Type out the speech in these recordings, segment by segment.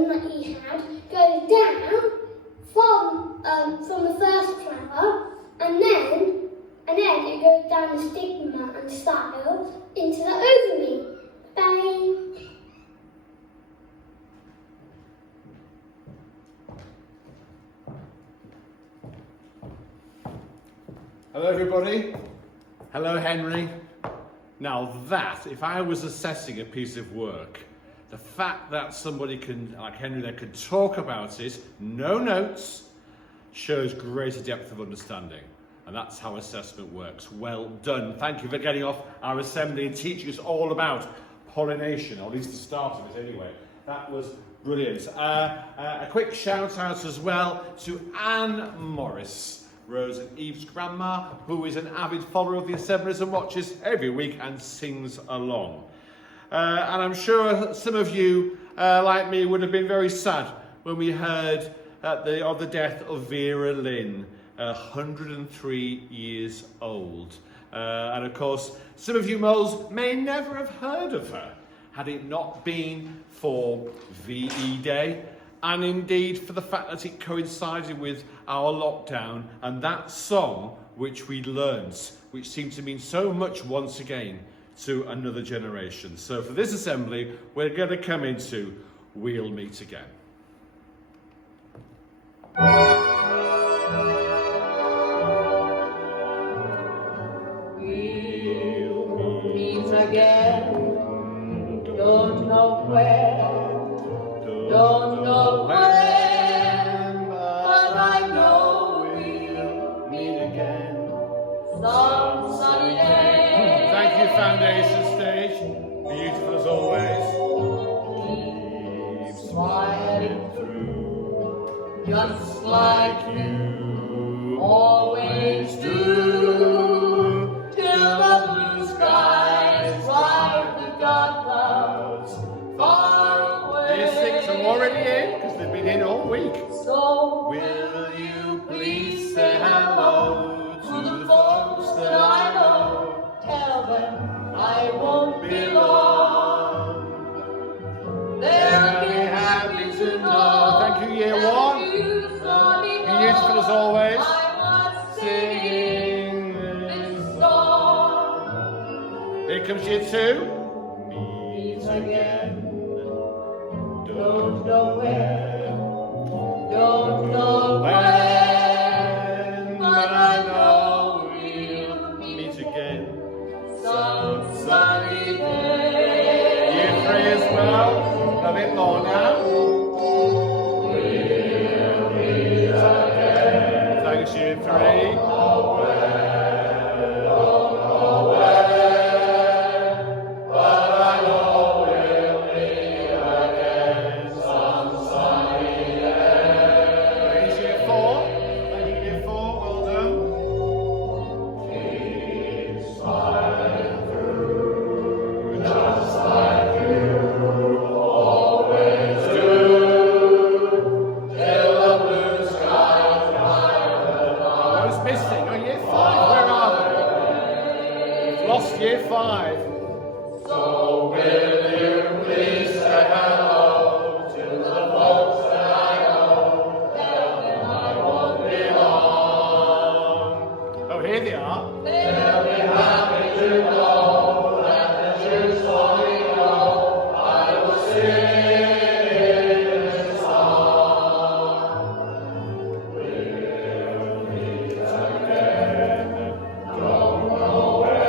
button that he had goes down from the first flower, and then it goes down the stigma and style into the ovary. Bye. Hello everybody. Hello Henry. Now that, if I was assessing a piece of work, the fact that somebody can, like Henry there, could talk about it, no notes, shows greater depth of understanding. And that's how assessment works. Well done. Thank you for getting off our assembly and teaching us all about pollination, or at least the start of it anyway. That was brilliant. A quick shout out as well to Anne Morris, Rose and Eve's grandma, who is an avid follower of the assemblies and watches every week and sings along. And I'm sure some of you, like me, would have been very sad when we heard of the death of Vera Lynn, 103 years old. And of course, some of you moles may never have heard of her had it not been for VE Day, and indeed for the fact that it coincided with our lockdown and that song which we learnt, which seemed to mean so much once again to another generation. So for this assembly, we're going to come into We'll Meet Again. We'll meet again, don't know where, don't know when, but I know we'll meet again some sunny day. Thank you, Foundation Stage. Beautiful as always. Keep smiling through, just like you always do, till the blue skies drive the dark clouds far away. Year 6 are already in, because they've been in all week. So Will you please say hello to the folks that I know, tell them I won't be long. They'll be happy to know. Thank you, Year 1. Beautiful as always. I was singing this song. Here comes Year 2. Meet again. Don't know where, don't know when, but I know we'll meet again some sunny day. Year 3 as well. A bit more now. We'll meet again. Thanks, Year 3. Year 5. So will you please say hello to the folks that I know? Tell them I won't be long. Oh, here they are. They'll be happy to know that the Jews only know I will sing this song. We'll meet again. Don't know where.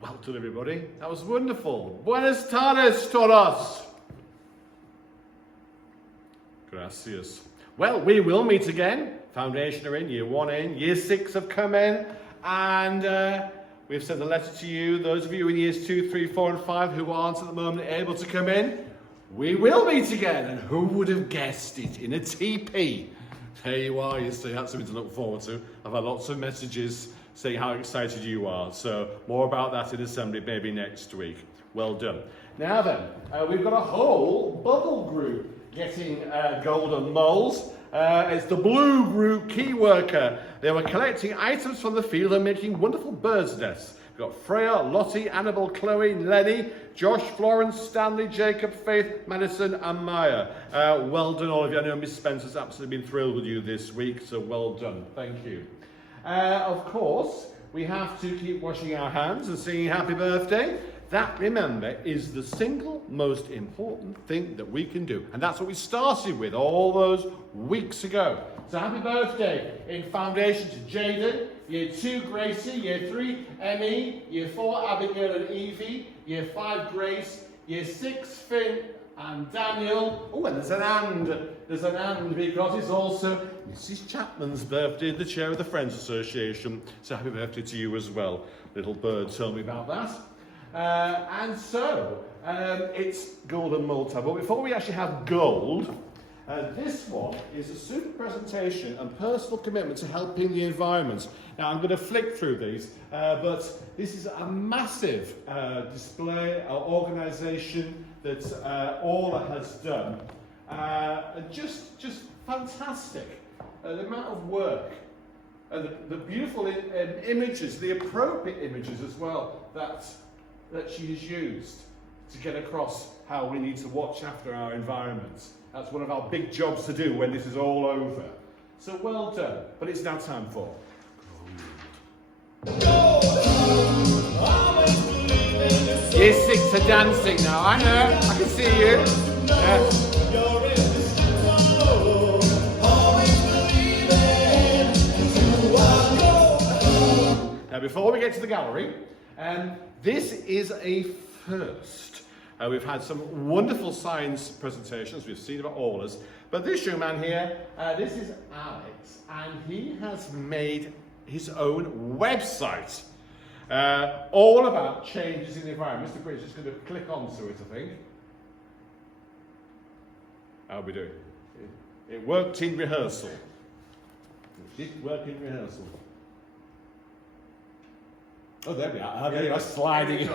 Well done, everybody. That was wonderful. Buenas tardes, todos. Gracias. Well, we will meet again. Foundation are in, Year 1 in, Year 6 have come in, and we've sent a letter to you. Those of you in Years 2, 3, 4 and 5 who aren't at the moment able to come in, we will meet again. And who would have guessed it? In a TP. There you are, you see, that's something to look forward to. I've had lots of messages saying how excited you are. So more about that in assembly maybe next week. Well done. Now then, we've got a whole bubble group getting golden moles. It's the blue group key worker. They were collecting items from the field and making wonderful bird's nests. We've got Freya, Lottie, Annabelle, Chloe, Lenny, Josh, Florence, Stanley, Jacob, Faith, Madison and Maya. Well done all of you. I know Miss Spencer's absolutely been thrilled with you this week, so well done. Thank you. Of course, we have to keep washing our hands and singing happy birthday. That, remember, is the single most important thing that we can do. And that's what we started with all those weeks ago. So happy birthday in foundation to Jaden, Year 2 Gracie, Year 3 Emmy, Year 4 Abigail and Evie, Year 5 Grace, Year 6 Finn and Daniel. Oh, and there's an and because it's also Mrs. Chapman's birthday, the chair of the Friends Association. So happy birthday to you as well. Little bird told me about that. And so, it's golden mold time. But before we actually have gold, this one is a super presentation and personal commitment to helping the environment. Now, I'm going to flick through these, but this is a massive display or organisation that Orla has done. Just fantastic. The amount of work and the beautiful images, the appropriate images as well, that she has used to get across how we need to watch after our environment. That's one of our big jobs to do when this is all over. So well done. But it's now time for Year 6 are dancing now. I know. I can see you. Yes. Now, before we get to the gallery, this is a first. We've had some wonderful science presentations. We've seen about Orla's. But this young man here, this is Alex, and he has made his own website. All about changes in the environment. Mr. Bridge is going to click onto it, I think. How are we doing? It worked in rehearsal. It did work in rehearsal. Oh, there we are. There you are, sliding in.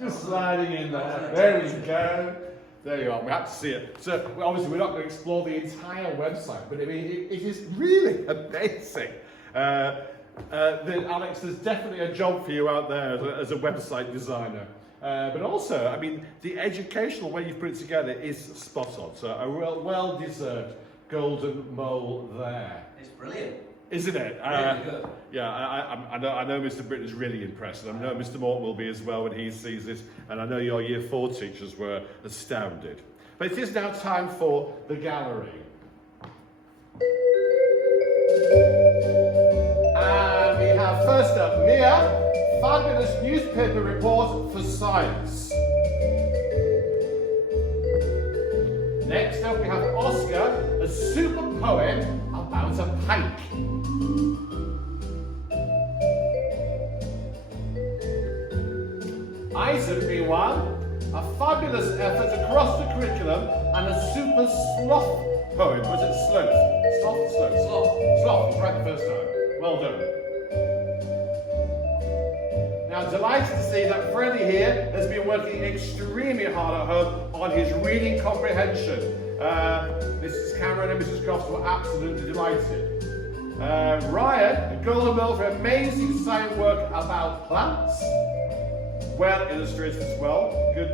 Just sliding in there. There we go. There you are. We have to see it. So, obviously, we're not going to explore the entire website, but I mean, it is really amazing. Alex, there's definitely a job for you out there as a website designer. But also, I mean, the educational way you've put it together is spot on. So, a well-deserved golden mole there. It's brilliant. Isn't it? Really good. Yeah, I know Mr. Britton is really impressed, and I know Mr. Morton will be as well when he sees this, and I know your Year 4 teachers were astounded. But it is now time for the gallery. And we have first up Mia, fabulous newspaper report for science. Next up we have Oscar, a super poem about a pike. Isaac, meanwhile, a fabulous effort across the curriculum and a super sloth poem. Was it sloth? Sloth, right the first time. Well done. Now, delighted to see that Freddie here has been working extremely hard at home on his reading comprehension. Mrs. Cameron and Mrs. Crofts were absolutely delighted. Ryan, a golden medal for amazing science work about plants. Well illustrated as well. Good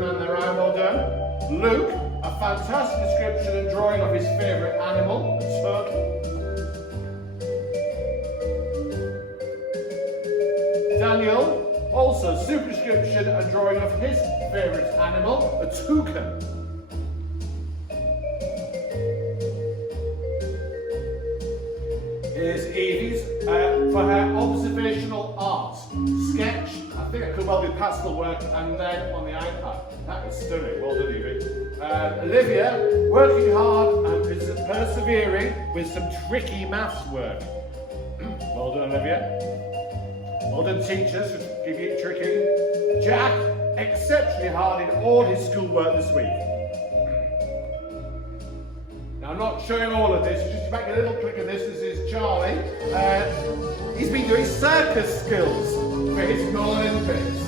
man there, Ryan, well done. Luke, a fantastic description and drawing of his favourite animal, a turtle. Daniel, also super description and drawing of his favourite animal, a toucan. Here's Evie's for her observational art sketch. I think it could well be pastel work, and then on the iPad. That is stunning. Well done, Evie. Olivia, working hard and persevering with some tricky maths work. Well done, Olivia. Well done, teachers, for giving it tricky. Jack, exceptionally hard in all his schoolwork this week. Now, not showing all of this, just to make a little clip of this. This is Charlie. He's been doing circus skills for his Olympics.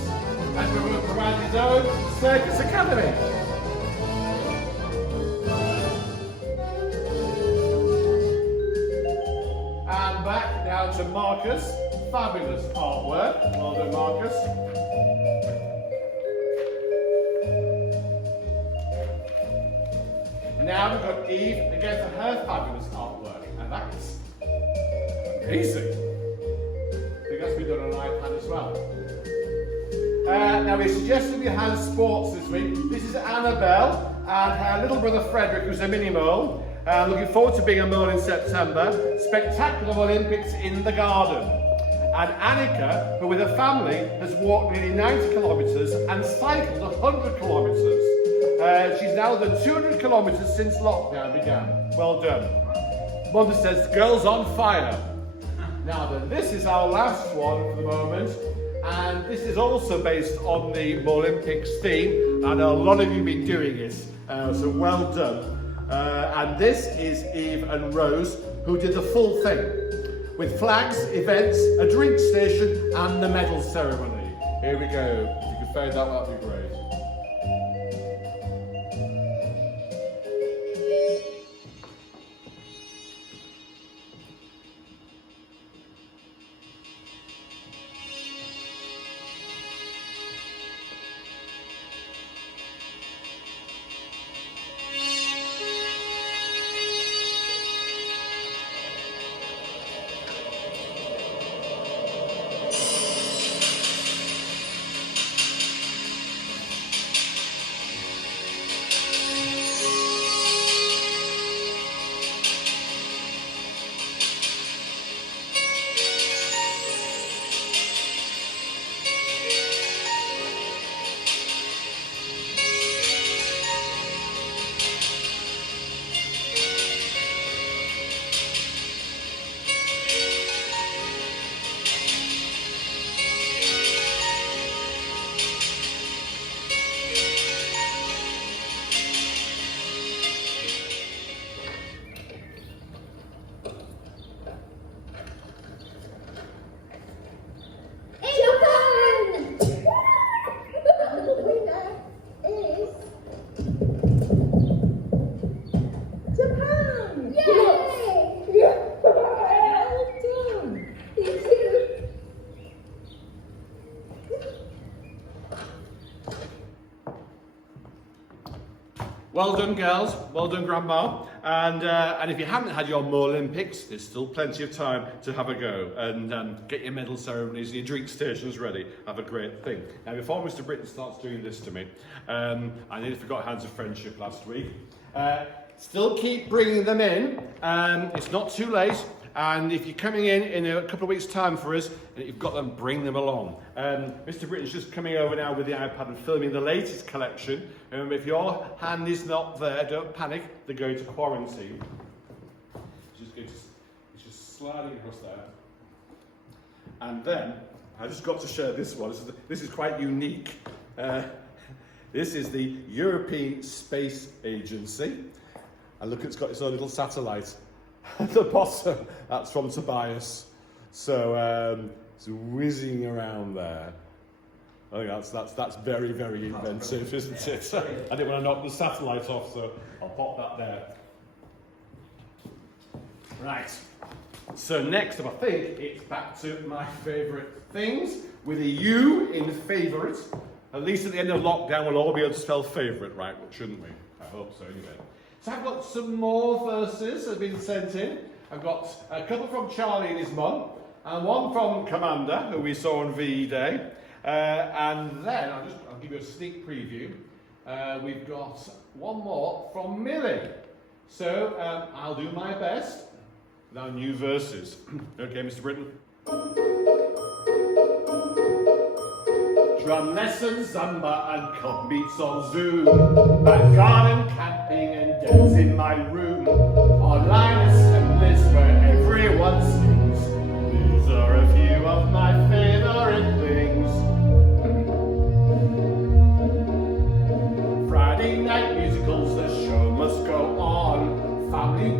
And we will provide his own circus academy. And back down to Marcus. Fabulous artwork. Well done, Marcus. Now we've got Eve again for her fabulous artwork. And that's amazing. I think that's been done on an iPad as well. Now we suggested we had sports this week. This is Annabelle and her little brother Frederick, who's a mini mole. Looking forward to being a mole in September. Spectacular Olympics in the garden. And Annika, who with her family has walked nearly 90 kilometres and cycled 100 kilometres. She's now done 200 kilometres since lockdown began. Well done. Mother says, girls on fire. Now then, this is our last one for the moment. And this is also based on the Olympics theme. I know a lot of you have been doing it, so well done. And this is Eve and Rose, who did the full thing, with flags, events, a drink station, and the medal ceremony. Here we go. If you can fade that, that'd be great. Well done, girls. Well done, Grandma. And if you haven't had your Olympics, there's still plenty of time to have a go and get your medal ceremonies and your drink stations ready. Have a great thing. Now, before Mr. Britton starts doing this to me, I nearly forgot Hands of Friendship last week. Still keep bringing them in. It's not too late. And if you're coming in a couple of weeks' time for us, and you've got them, bring them along. Mr. Britton's just coming over now with the iPad and filming the latest collection. If your hand is not there, don't panic, they're going to quarantine. It's just sliding across there. And then, I just got to share this one. This is quite unique. This is the European Space Agency. And look, it's got its own little satellite. At the bottom, that's from Tobias. So it's whizzing around there. I think that's very, very inventive, isn't it? I didn't want to knock the satellite off, so I'll pop that there. Right. So next up, I think it's back to my favourite things with a U in favourite. At least at the end of lockdown, we'll all be able to spell favourite right, shouldn't we? I hope so, anyway. So I've got some more verses that have been sent in. I've got a couple from Charlie and his mum, and one from Commander, who we saw on VE Day. And then, I'll give you a sneak preview. We've got one more from Millie. So I'll do my best. Now new verses. Okay, Mr. Britton. Drum lessons, Zumba and club meets on Zoom. Back garden camping and dance in my room. Online assemblies where everyone sings. These are a few of my favourite things. Friday night musicals, the show must go on. Family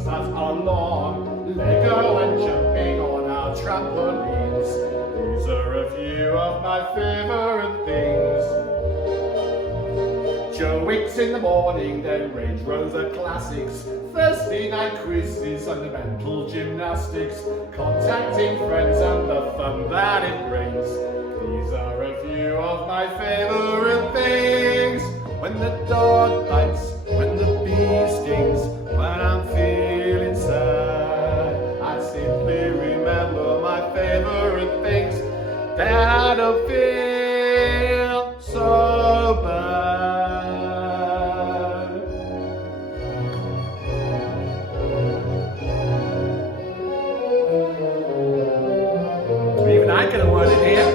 games that are long, Lego and jumping on our trampolines. These are a few of my favourite things. Joe Wicks in the morning, then Range Rover classics, Thursday night quizzes and mental gymnastics, contacting friends and the fun that it brings. These are a few of my favourite things. When the dog bites, when the bee stings, when I'm feeling sad, I simply remember my favourite things. Then I don't feel so bad. Even I get a word in here.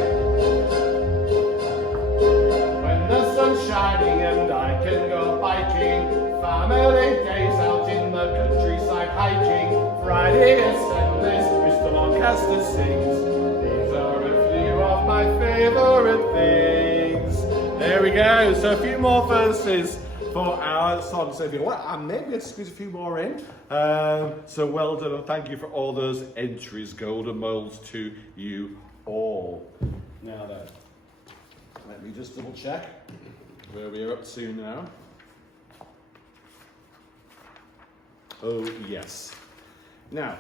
When the sun's shining and I can go biking, family days out in the countryside hiking, Friday assemblies, Mr. Lancaster sings. These are a few of my favourite things. There we go. So a few more verses for our song. So if you want, maybe let's squeeze a few more in. So well done, and thank you for all those entries. Golden moles to you all. Now then, let me just double check where we are up to now. Oh yes. Now,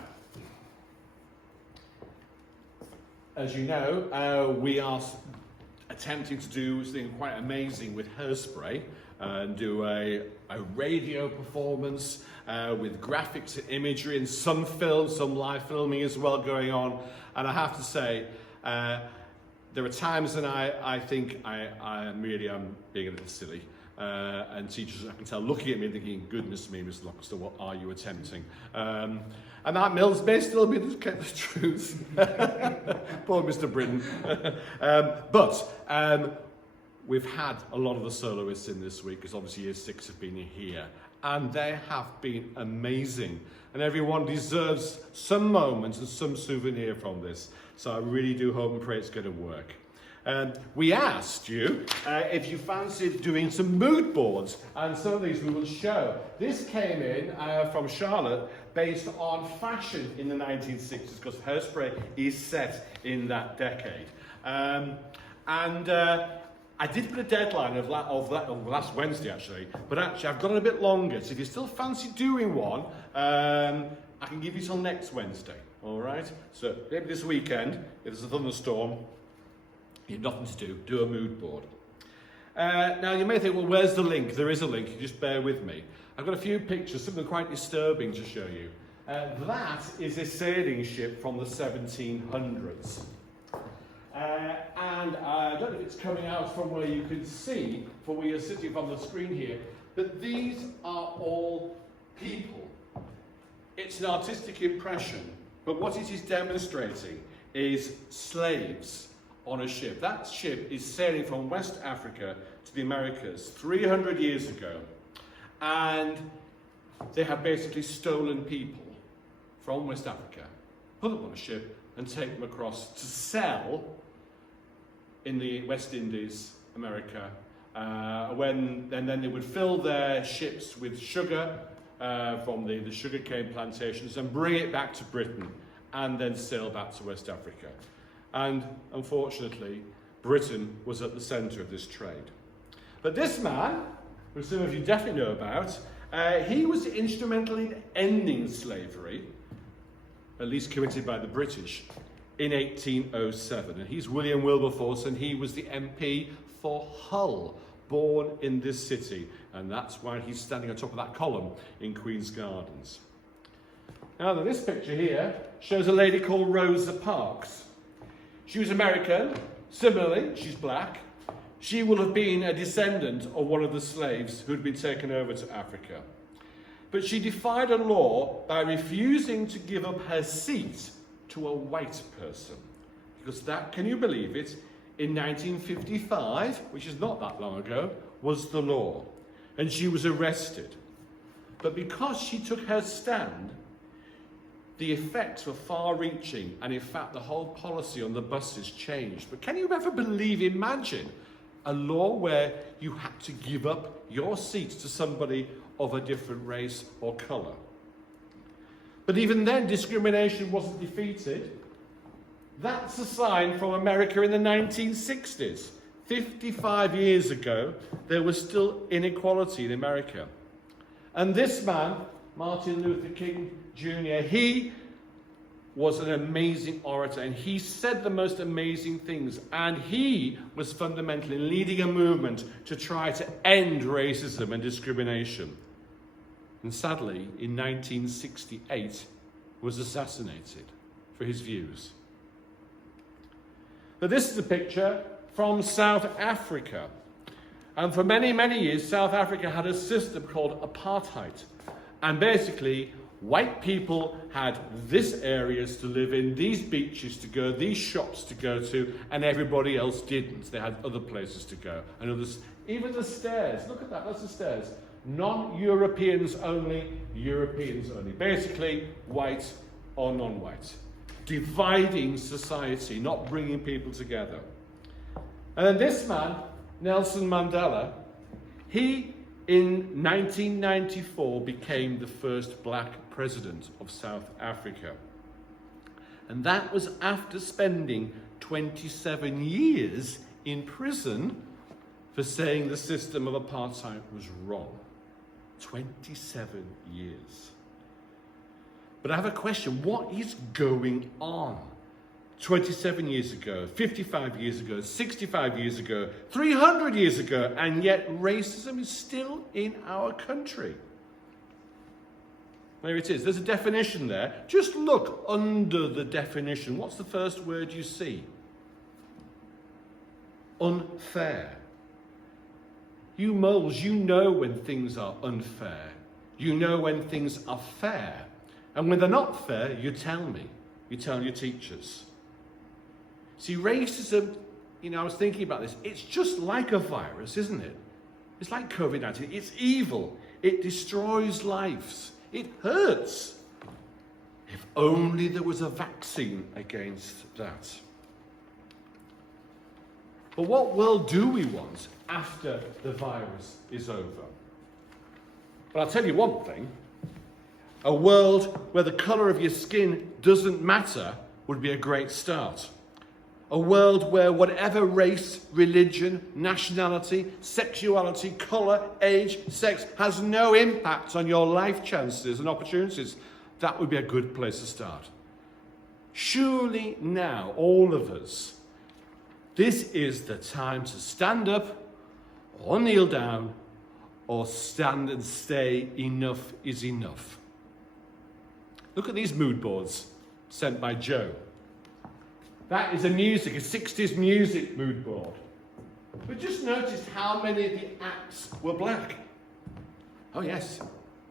as you know, we are attempting to do something quite amazing with Hairspray and do a radio performance with graphics and imagery and some film, some live filming as well going on. And I have to say, there are times when I think I really am being a little silly. And teachers, I can tell, looking at me thinking, goodness me, Mr. Lockster, what are you attempting? And that may still be the truth. Poor Mr. Britton. But we've had a lot of the soloists in this week, because obviously Year 6 have been here. And they have been amazing. And everyone deserves some moment and some souvenir from this. So I really do hope and pray it's going to work. We asked you if you fancied doing some mood boards, and some of these we will show. This came in from Charlotte, based on fashion in the 1960s, because Hairspray is set in that decade. I did put a deadline of last Wednesday actually, but actually I've got it a bit longer, so if you still fancy doing one, I can give you till next Wednesday, all right? So maybe this weekend, if there's a thunderstorm, you have nothing to do a mood board. Now you may think, well, where's the link? There is a link, just bear with me. I've got a few pictures, some of them quite disturbing to show you. That is a sailing ship from the 1700s. And I don't know if it's coming out from where you can see, from where you're sitting on the screen here, but these are all people. It's an artistic impression, but what it is demonstrating is slaves on a ship. That ship is sailing from West Africa to the Americas 300 years ago, and they have basically stolen people from West Africa, put them on a ship and take them across to sell in the West Indies, America, and then they would fill their ships with sugar from the sugarcane plantations and bring it back to Britain and then sail back to West Africa. And unfortunately, Britain was at the centre of this trade. But this man, who some of you definitely know about, he was instrumental in ending slavery, at least committed by the British, in 1807. And he's William Wilberforce, and he was the MP for Hull, born in this city. And that's why he's standing on top of that column in Queen's Gardens. Now, this picture here shows a lady called Rosa Parks. She was American. Similarly, she's black. She will have been a descendant of one of the slaves who'd been taken over to Africa. But she defied a law by refusing to give up her seat to a white person. Because that, can you believe it, in 1955, which is not that long ago, was the law. And she was arrested. But because she took her stand, the effects were far-reaching, and in fact the whole policy on the buses changed. But can you ever imagine a law where you had to give up your seat to somebody of a different race or colour? But even then, discrimination wasn't defeated. That's a sign from America in the 1960s. 55 years ago, there was still inequality in America. And this man, Martin Luther King Jr., he was an amazing orator, and he said the most amazing things, and he was fundamental in leading a movement to try to end racism and discrimination. And sadly, in 1968, was assassinated for his views. But this is a picture from South Africa. And for many, many years, South Africa had a system called apartheid. And basically, white people had these areas to live in, these beaches to go, these shops to go to, and everybody else didn't. They had other places to go. And others, even the stairs, look at that, that's the stairs. Non-Europeans only, Europeans only. Basically, white or non-white. Dividing society, not bringing people together. And then this man, Nelson Mandela, he in 1994 became the first black president of South Africa. And that was after spending 27 years in prison for saying the system of apartheid was wrong. 27 years. But I have a question. What is going on? 27 years ago, 55 years ago, 65 years ago, 300 years ago, and yet racism is still in our country. There it is. There's a definition there. Just look under the definition. What's the first word you see? Unfair. You moles, you know when things are unfair. You know when things are fair. And when they're not fair, you tell me. You tell your teachers. See, racism, I was thinking about this. It's just like a virus, isn't it? It's like COVID-19. It's evil. It destroys lives. It hurts. If only there was a vaccine against that. But what world do we want after the virus is over? But I'll tell you one thing. A world where the colour of your skin doesn't matter would be a great start. A world where whatever race, religion, nationality, sexuality, colour, age, sex has no impact on your life chances and opportunities, that would be a good place to start. Surely now, all of us, this is the time to stand up or kneel down or stand and say enough is enough. Look at these mood boards sent by Joe. That is a 60s music mood board. But just notice how many of the acts were black. Oh yes,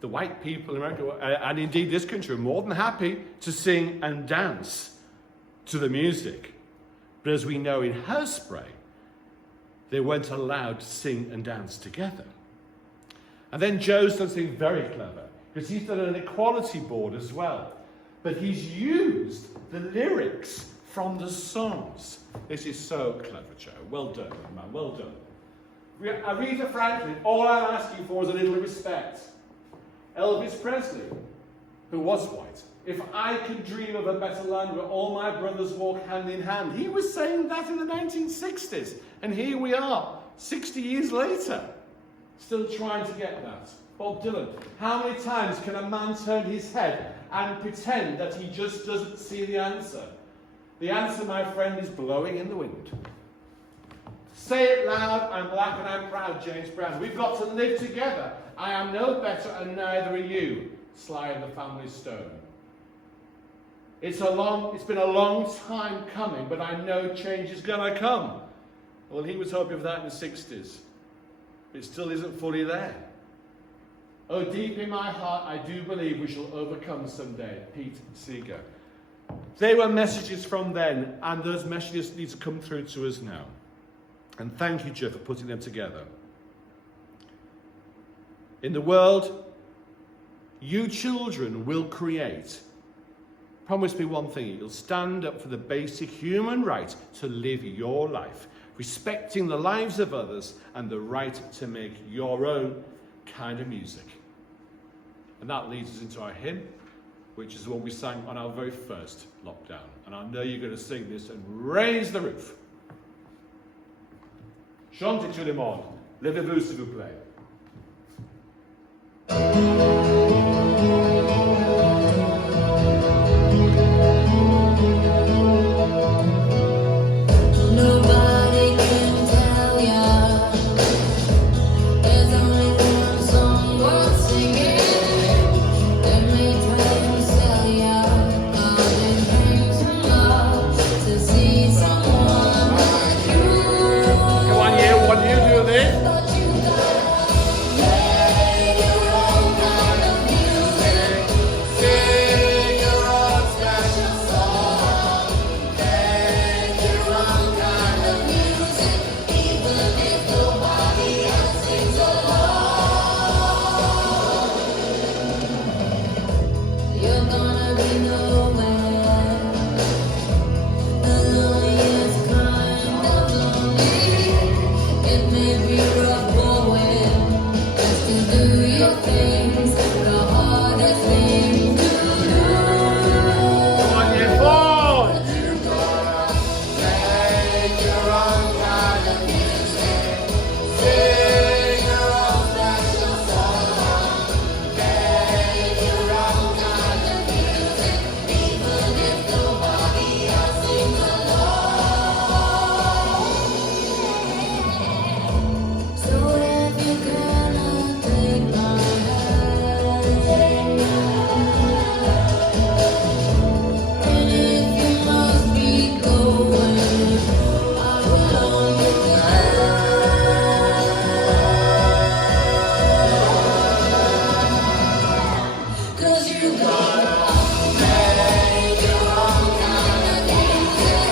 the white people in America, and indeed this country, are more than happy to sing and dance to the music. But as we know in Hairspray, they weren't allowed to sing and dance together. And then Joe's done something very clever, because he's done an equality board as well. But he's used the lyrics from the songs. This is so clever, Joe. Well done, man, well done. Aretha Franklin, all I'm asking for is a little respect. Elvis Presley, who was white. If I could dream of a better land where all my brothers walk hand in hand. He was saying that in the 1960s. And here we are, 60 years later, still trying to get that. Bob Dylan. How many times can a man turn his head and pretend that he just doesn't see the answer? The answer, my friend, is blowing in the wind. Say it loud, I'm black and I'm proud, James Brown. We've got to live together. I am no better and neither are you. Sly and the Family Stone. It's been a long time coming, but I know change is going to come. Well, he was hoping for that in the 60s. It still isn't fully there. Oh, deep in my heart, I do believe we shall overcome someday. Pete Seeger. They were messages from then, and those messages need to come through to us now. And thank you, Joe, for putting them together. In the world, you children will create. Promise me one thing, you'll stand up for the basic human right to live your life, respecting the lives of others and the right to make your own kind of music. And that leads us into our hymn, which is the one we sang on our very first lockdown. And I know you're going to sing this and raise the roof. Chantez tout le monde. Levez-vous s'il vous plaît. Nobody can tell ya. There's only one song worth singing. They may try and sell ya golden dreams and love to see someone like you. Come on, you. What do you do this? But you gotta make your own kind of music. Sing your own special song. Make your own kind of music, even if nobody else sings along. You're gonna be nowhere, the loneliest kind of lonely. It may be rough going, just to do your things, the hardest thing to do. Come on, you. Forward. You gotta make your own kind of music, sing your own special song. Make your own kind of music, even if nobody else sings along. So if you're gonna take my hand, and if you must be going, I will understand. 'Cause you gotta make your own kind of music,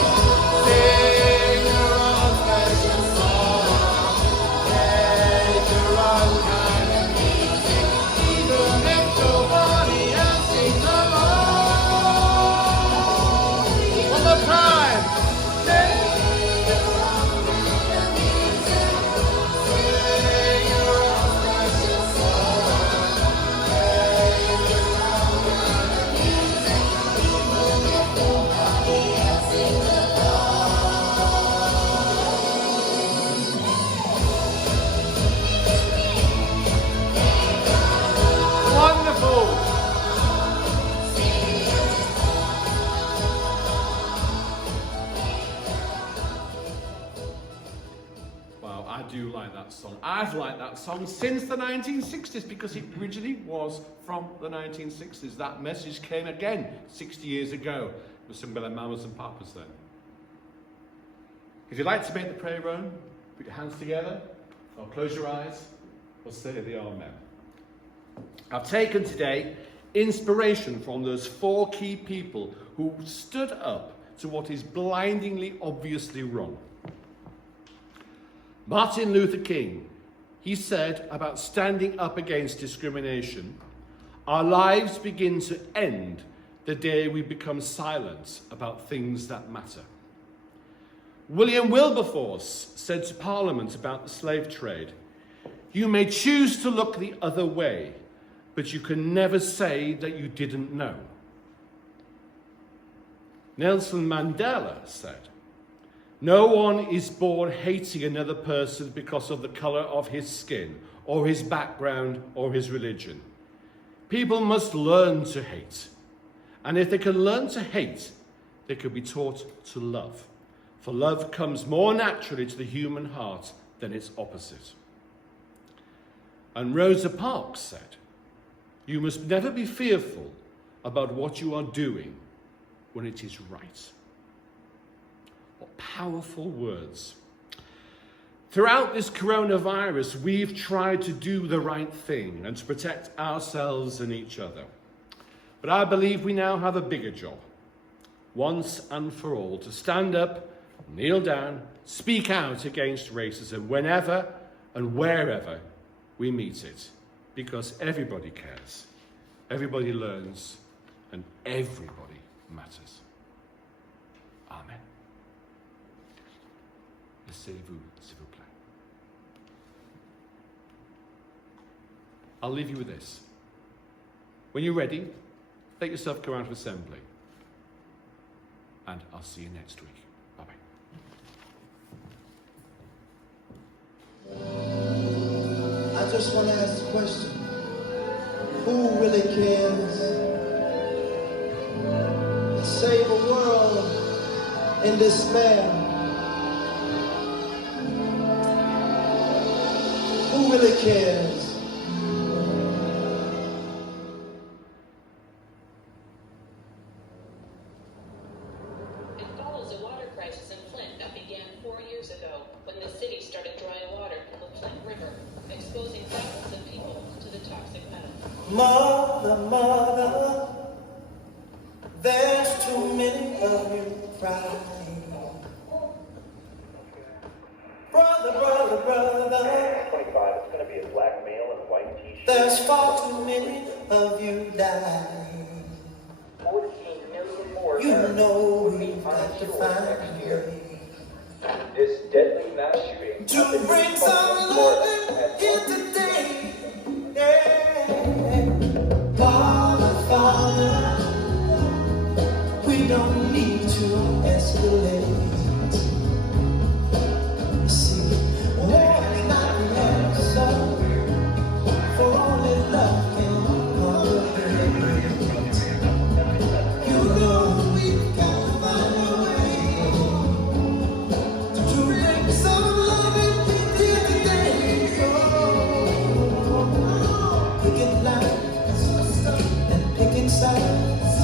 sing your own special song. Make your own kind of music, even if nobody else sings along. One more time. Make your own kind of music, sing your own special song. Make your own kind of music, even if nobody else sings Wonderful. Wow, I do like that song. I've liked that song since the 1960s because it originally was from the 1960s. That message came again 60 years ago. It was sung by the Mamas and Papas then. If you'd like to make the prayer run, put your hands together or close your eyes or say the Amen. I've taken today inspiration from those 4 key people who stood up to what is blindingly obviously wrong. Martin Luther King, he said about standing up against discrimination, our lives begin to end the day we become silent about things that matter. William Wilberforce said to Parliament about the slave trade, you may choose to look the other way, but you can never say that you didn't know. Nelson Mandela said, no one is born hating another person because of the colour of his skin, or his background, or his religion. People must learn to hate. And if they can learn to hate, they can be taught to love. For love comes more naturally to the human heart than its opposite. And Rosa Parks said, you must never be fearful about what you are doing when it is right. What powerful words. Throughout this coronavirus, we've tried to do the right thing and to protect ourselves and each other. But I believe we now have a bigger job, once and for all, to stand up, kneel down, speak out against racism whenever and wherever we meet it. Because everybody cares, everybody learns, and everybody matters. Amen. Asseyez-vous, s'il vous plaît. I'll leave you with this. When you're ready, let yourself go out of assembly. And I'll see you next week. Bye-bye. I just want to ask the question, who really cares? To save a world in despair. Who really cares? It follows a water crisis in Flint that began 4 years ago when the city started drawing water from the Flint River, exposing thousands of people to the toxic metals. Mother, mother, there's too many of you crying. Brother, brother, brother, 25, it's going to be a black male in a white t-shirt. there's far too many of you dying. 14 million more You Americans know will be we've got to uninsured find next a year. way This deadly mass shooting to bring some love into day. Yeah. Father, Father, we don't need to escalate. See, war is not the answer, for only love can conquer hate. You know we've got to find a way to bring some love into today. Picking lines and picking sides.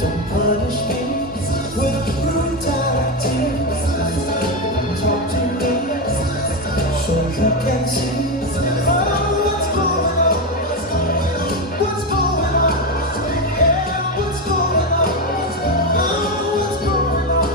Don't punish me with brutality. Talk to me so you can see what's going on. What's going on? Yeah, what's going on? What's going on?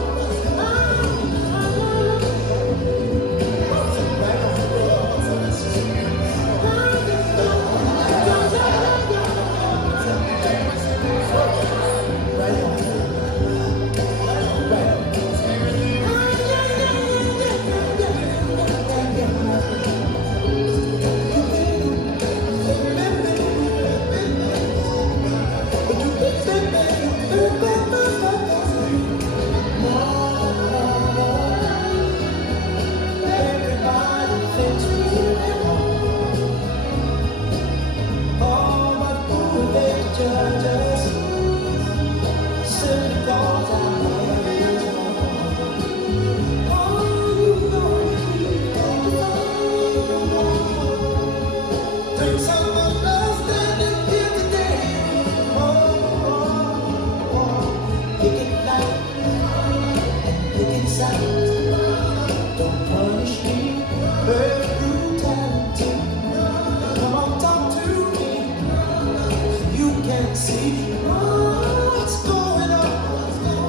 Everybody thinks we did it wrong. Oh, but who are they to judge us? Simply 'cause our love is wrong. Oh, you know we've got to bring some understanding here today. Pick it light and pick it sound. Don't punish me with brutality. Come on, talk to me. You can see what's going on.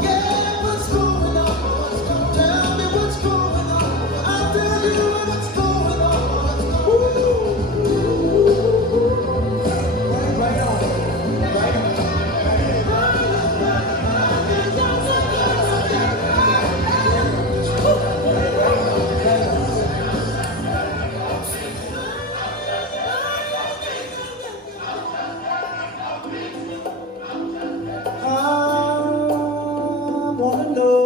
Yeah, what's going on? Tell me what's going on. I'll tell you what's going on. Right on. Right on. I wanna know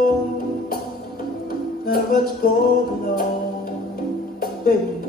what's going on, baby.